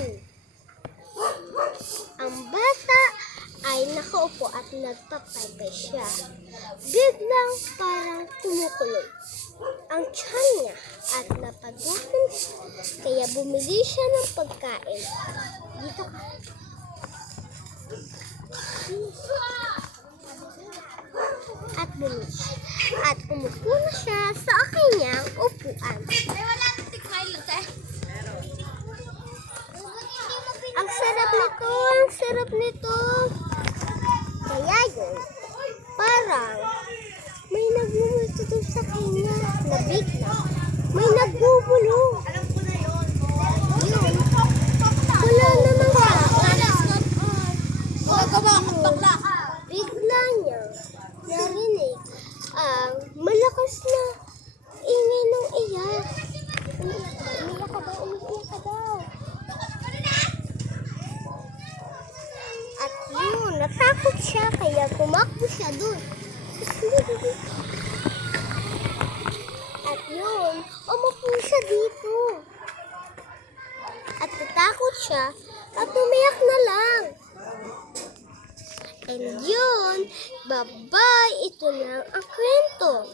2. Ang bata ay nakaupo at nagpapaypay siya. Biglang parang kumukulog ang tiyan niya at napagutom siya. Kaya bumili siya ng pagkain. Dito ka. At bumili siya. At umupo na siya sa kanyang upuan. Ang sarap nito, ang sarap nito. Kaya yun, parang may nagmumulto doon sa kanya na bigla. May nagbubulong. Yun, wala namang sakit. Bigla niya narinig ang malakas na ingay ng iyak. Umiyak ka ba? Umiyak ka daw. At yun, natakot siya kaya tumakbo siya dun. At yun, umupo siya dito. At natakot siya at umiyak na lang. And yun, bye-bye. Ito lang ang kwento.